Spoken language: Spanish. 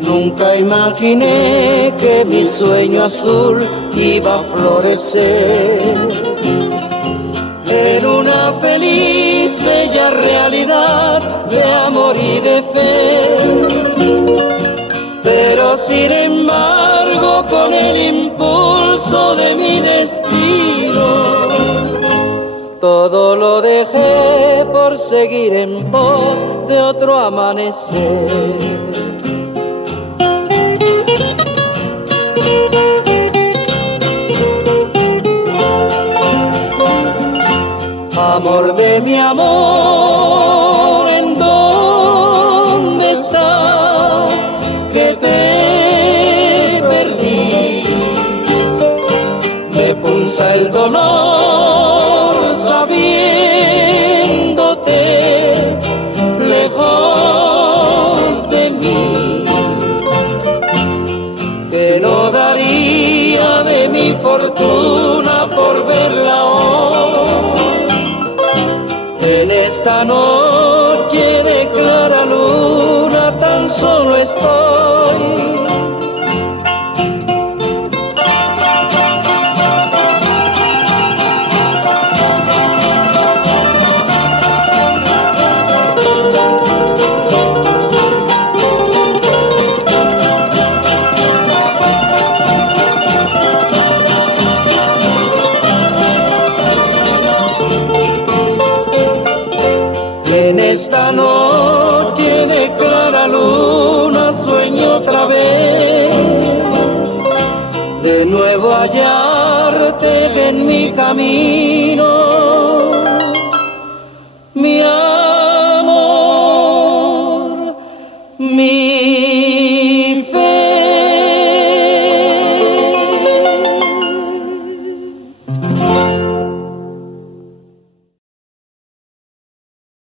Nunca imaginé que mi sueño azul iba a florecer en una feliz, bella realidad de amor y de fe. Pero sin embargo, con el impulso de mi destino, todo lo dejé por seguir en pos de otro amanecer. Amor de mi amor, ¿en dónde estás? Que te perdí. Me punza el dolor sabiéndote lejos de mí, que no daría de mi fortuna por verla hoy. En esta noche de clara luna tan solo estoy. En esta noche de clara luna sueño otra vez, de nuevo hallarte en mi camino, mi